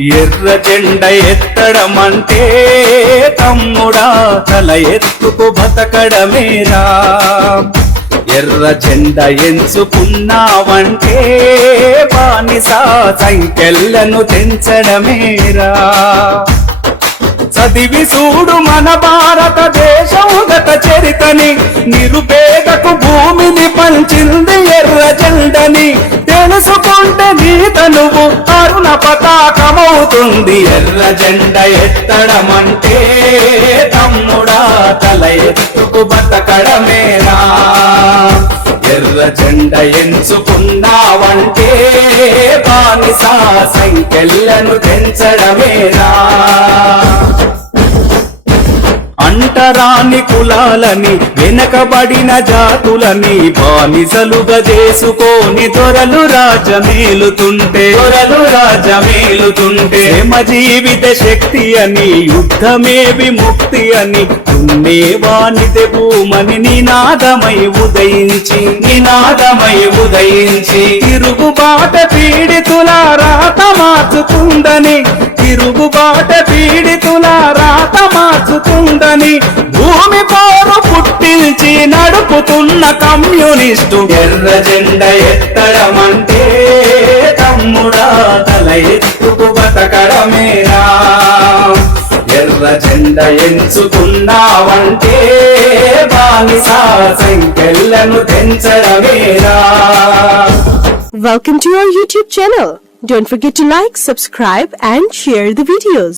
ఎర్ర జెండ ఎత్తడమంటే తమ్ముడా తల ఎత్తుకు బతకడమేరా ఎర్ర జెండ ఎంచుకున్నావంటే బానిసా సంఖ్యలను తెంచడమేరా చదివి చూడు మన భారతదేశం గత చరితని నిరుపేదకు భూమిని పంచింది ఎర్ర జెండని తెలుసుకుంటే నీ తనువు అరుణ ఉంది ఎర్ర జెండ ఎత్తడమంటే తమ్ముడా తల ఎత్తుకు బతకడమేరా ఎర్ర జెండ ఎంచుకున్నావంటే బానిసా సంఖ్యలను తెంచడమేరా అంటరాని కులాలని వెనకబడిన జాతులని బానిసలుగా చేసుకొని దొరలు రాజమేలుతుంటే దొరలు రాజమేలుతుంటే శ్రమ జీవిత శక్తి అని యుద్ధమే విముక్తి అని దున్నేవానిదే భూమని నినాదమై ఉదయించి నినాదమై ఉదయించి తిరుగుబాట పీడితుల రాత మార్చుకుందని తిరుగుబాట రాత మార్చుకుందని భూమి పోరు పుట్టించి నడుపుతున్న కమ్యూనిస్టు ఎర్ర జెండ ఎత్తడమంటే తమ్ముడా తల ఎత్తుకు బతకడమేరా ఎర్ర జెండ ఎంచుకున్నావంటే బానిస సంఖ్యలను తెంచడమేరా Welcome to our YouTube channel. Don't forget to like, subscribe and share the videos.